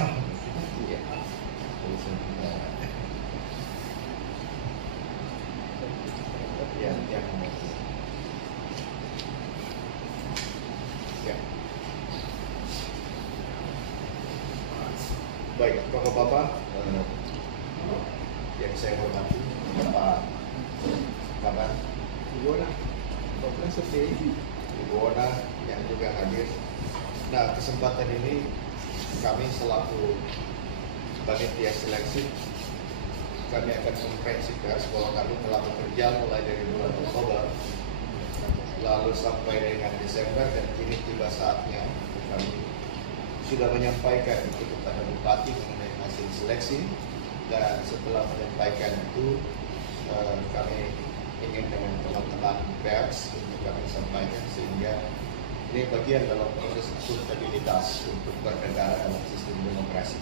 Iya. Ya, ya. Ya. Baik, Bapak-bapak, yang saya hormati, Bapak Kaban, Ibu Ona yang juga hadir. Nah, kesempatan ini kami selaku panitia seleksi, kami akan konferensi pers bahwa kami telah bekerja mulai dari bulan Oktober lalu sampai dengan Desember, dan kini tiba saatnya kami sudah menyampaikan itu kepada Bupati mengenai hasil seleksi. Dan setelah menyampaikan itu, kami ingin dengan teman-teman pers untuk kami sampaikan, sehingga ini bagian dalam proses akuntabilitas untuk bernegara dalam sistem demokrasi.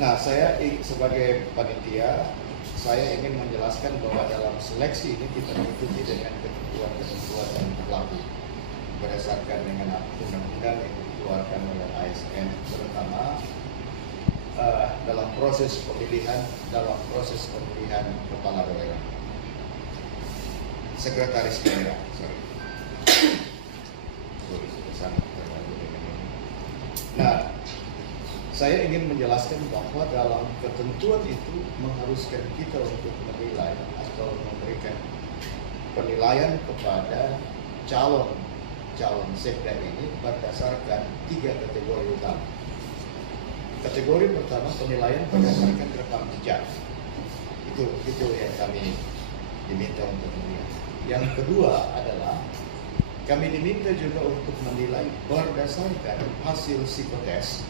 Nah, saya sebagai panitia, saya ingin menjelaskan bahwa dalam seleksi ini kita mengikuti dengan ketentuan-ketentuan yang berlaku berdasarkan dengan undang-undang yang dikeluarkan oleh ASN, terutama dalam proses pemilihan kepala daerah, sekretaris daerah. Nah, saya ingin menjelaskan bahwa dalam ketentuan itu mengharuskan kita untuk menilai atau memberikan penilaian kepada calon sekda ini berdasarkan 3 kategori utama. Kategori pertama, penilaian berdasarkan rekam jejak. Itu yang kami diminta untuk melihat. Yang kedua adalah kami diminta juga untuk menilai berdasarkan hasil psikotes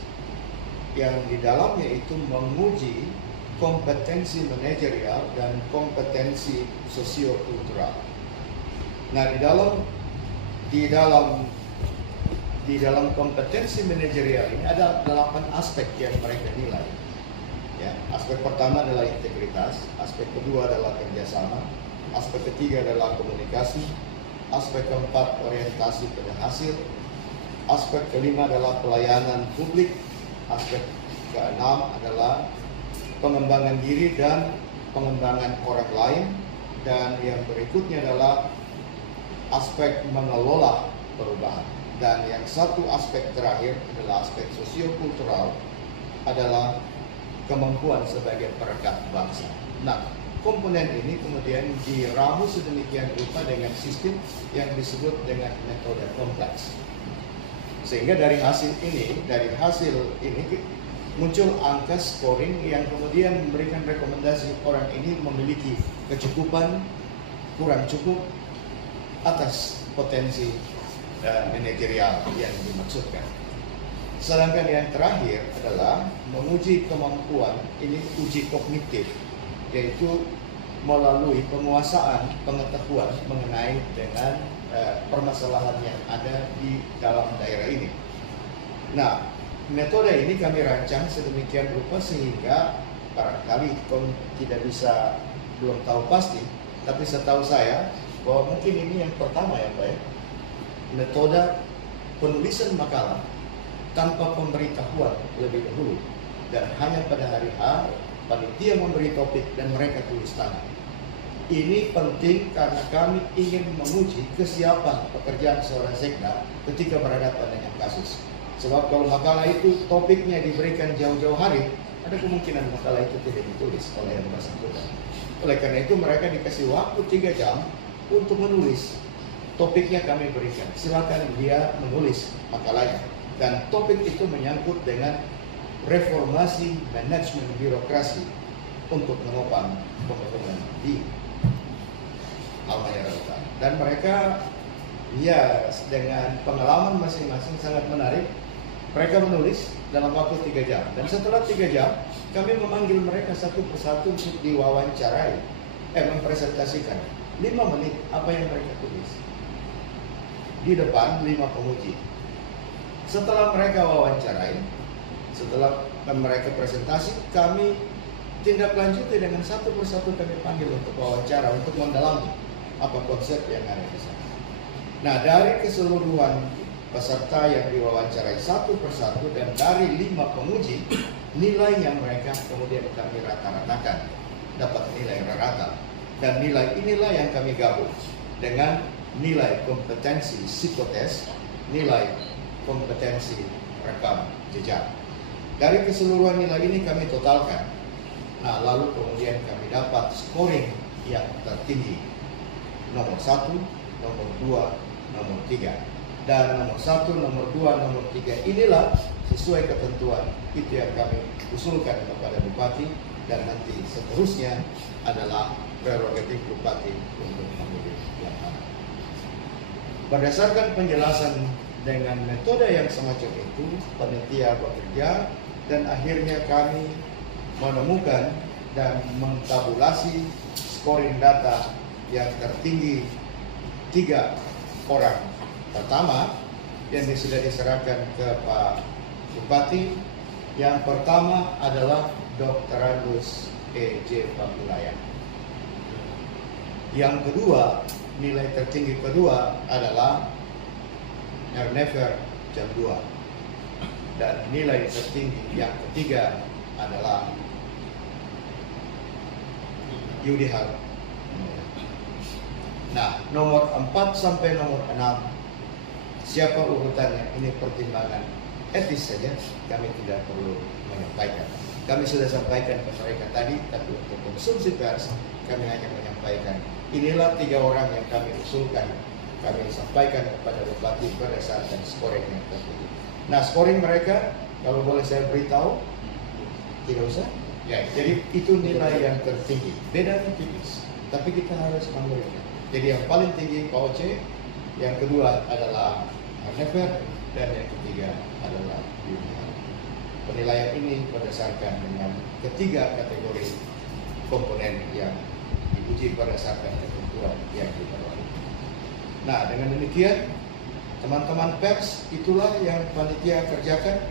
yang di dalamnya itu menguji kompetensi manajerial dan kompetensi sosiokultural. Nah, di dalam kompetensi manajerial ini ada 8 aspek yang mereka nilai. Ya, aspek pertama adalah integritas, aspek kedua adalah kerjasama, aspek ketiga adalah komunikasi, aspek keempat orientasi pada hasil, aspek kelima adalah pelayanan publik, aspek keenam adalah pengembangan diri dan pengembangan orang lain, dan yang berikutnya adalah aspek mengelola perubahan. Dan yang satu aspek terakhir adalah aspek sosiokultural, adalah kemampuan sebagai perekat bangsa. Nah, komponen ini kemudian diramu sedemikian rupa dengan sistem yang disebut dengan metode kompleks. Sehingga dari hasil ini muncul angka scoring yang kemudian memberikan rekomendasi orang ini memiliki kecukupan, kurang cukup atas potensi manajerial yang dimaksudkan. Sedangkan yang terakhir adalah menguji kemampuan, ini uji kognitif, yaitu melalui penguasaan pengetahuan mengenai dengan permasalahan yang ada di dalam daerah ini. Nah, metode ini kami rancang sedemikian rupa sehingga barangkali tidak bisa, belum tahu pasti, tapi setahu saya bahwa mungkin ini yang pertama ya Pak ya, metode penulisan makalah tanpa pemberitahuan lebih dahulu, dan hanya pada hari A panitia memberi topik dan mereka tulis tangan. Ini penting karena kami ingin menguji kesiapan pekerjaan seorang sekda ketika berhadapan dengan kasus. Sebab kalau makalah itu topiknya diberikan jauh-jauh hari, ada kemungkinan makalah itu tidak ditulis oleh yang bersangkutan. Oleh karena itu mereka dikasih waktu 3 jam untuk menulis. Topiknya kami berikan, silakan dia menulis makalahnya. Dan topik itu menyangkut dengan reformasi manajemen birokrasi untuk menopang pembangunan di Halmahera Utara. Dan mereka ya dengan pengalaman masing-masing sangat menarik. Mereka menulis dalam waktu 3 jam. Dan setelah 3 jam, kami memanggil mereka satu persatu untuk diwawancarai, mempresentasikan 5 menit apa yang mereka tulis di depan 5 penguji. Setelah mereka wawancarai, setelah mereka presentasi, kami tindak lanjuti dengan satu persatu kami panggil untuk wawancara, untuk mendalami apa konsep yang ada di sana. Nah, dari keseluruhan peserta yang diwawancarai satu persatu, dan dari 5 penguji nilai yang mereka kemudian kami rata-ratakan, dapat nilai rata, dan nilai inilah yang kami gabung dengan nilai kompetensi psikotes, nilai kompetensi rekam jejak. Dari keseluruhan nilai ini kami totalkan. Nah, lalu kemudian kami dapat scoring yang tertinggi, nomor 1, nomor 2, nomor 3. Dan nomor 1, nomor 2, nomor 3 inilah sesuai ketentuan itu yang kami usulkan kepada Bupati, dan nanti seterusnya adalah prerogatif Bupati untuk memilih yang mana. Berdasarkan penjelasan dengan metode yang semacam itu, panitia bekerja dan akhirnya kami menemukan dan mentabulasi scoring data yang tertinggi 3 orang. Pertama, yang sudah diserahkan ke Pak Bupati, yang pertama adalah Dr. Agus E.J. Pamilaya. Yang kedua, nilai tertinggi kedua adalah Ernever jam 2. Dan nilai tertinggi yang ketiga adalah Yudihar. Nah, nomor 4 sampai nomor 6, siapa urutannya, ini pertimbangan etis saja, kami tidak perlu menyampaikan. Kami sudah sampaikan ke mereka tadi, tapi untuk konsumsi pers, kami hanya menyampaikan, inilah 3 orang yang kami usulkan, kami sampaikan kepada Bupati berdasarkan scoring yang tertinggi. Nah, scoring mereka, kalau boleh saya beritahu, tidak usah. Ya, jadi itu nilai yang tertinggi, bedanya tipis, tapi kita harus mengurangi. Jadi yang paling tinggi Pak Oce, yang kedua adalah Ernever, dan yang ketiga adalah Yudihar. Penilaian ini berdasarkan dengan ketiga kategori komponen yang diuji berdasarkan ketentuan yang diperlukan. Nah, dengan demikian, teman-teman pers, itulah yang panitia kerjakan,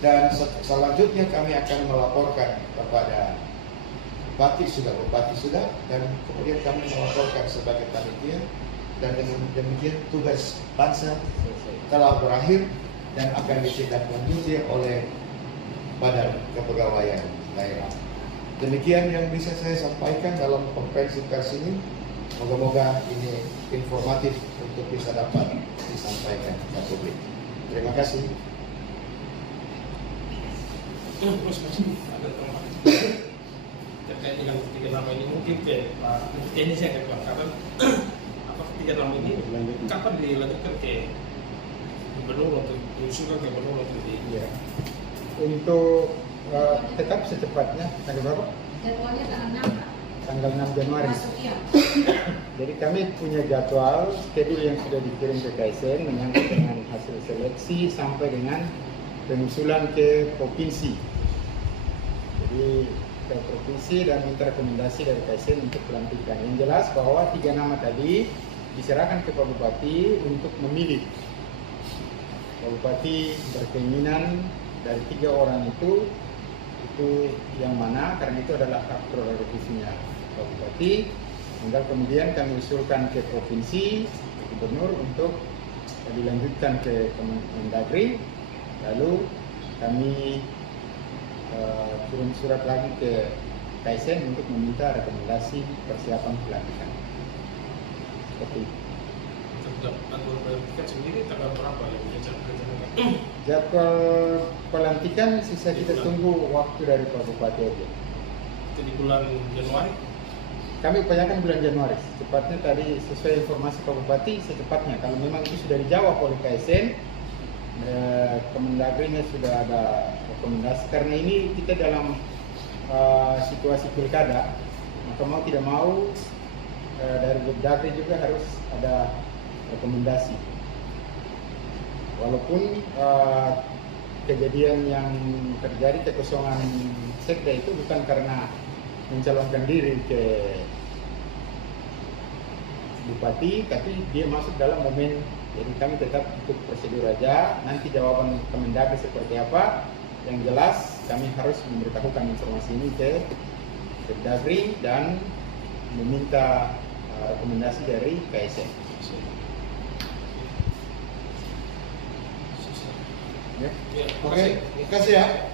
dan selanjutnya kami akan melaporkan kepada Bupati sudah, dan kemudian kami melaporkan sebagai panitia, dan dengan demikian tugas bangsa telah berakhir dan akan ditindaklanjuti oleh Badan Kepegawaian Daerah. Demikian yang bisa saya sampaikan dalam konferensi pers ini. Moga-moga ini informatif untuk bisa dapat disampaikan ke publik. Terima kasih. Terus ada terkait dengan 3 nama ini, mungkin ke Pak teknis yang kapan apa 3 nama ini kapan dilanjutkan ke gubernur untuk diusulkan ke gubernur untuk ya. Untuk tetap secepatnya tanggal berapa? Jadwalnya tanggal 6, Pak. Tanggal 6 Januari. Masuk ya. Jadi kami punya jadwal schedule yang sudah dikirim ke KSN menyangkut dengan hasil seleksi sampai dengan pengusulan ke provinsi. Jadi ke provinsi dan minta rekomendasi dari KSN untuk pelantikan. Yang jelas bahwa 3 nama tadi diserahkan ke Pak Bupati untuk memilih. Pak Bupati berkeinginan dari 3 orang itu yang mana, karena itu adalah hak prerogatifnya Pak Bupati. Tinggal kemudian kami usulkan ke provinsi, ke gubernur untuk dilanjutkan ke Kemendagri, lalu kami kirim surat lagi ke KSN untuk meminta rekomendasi persiapan pelantikan. Seperti itu. Jadwal pelantikan sendiri tanggal berapa yang rencana? Jadwal pelantikan sisa kita tunggu waktu dari Pak Bupati aja. Itu di bulan Januari? Kami upayakan bulan Januari. Secepatnya tadi sesuai informasi Pak Bupati, secepatnya. Kalau memang itu sudah dijawab oleh KSN, Kemendagrinya sudah ada rekomendasi. Karena ini kita dalam situasi pilkada, maka mau tidak mau dari Kemendagri juga harus ada rekomendasi. Walaupun kejadian yang terjadi kekosongan sekda itu bukan karena mencalonkan diri ke bupati, tapi dia masuk dalam momen. Jadi kami tetap ikut prosedur aja. Nanti jawaban Kemendagri seperti apa, yang jelas kami harus memberitahukan informasi ini ke Kemendagri dan meminta rekomendasi dari KSN. Ya, Oke, terima kasih ya.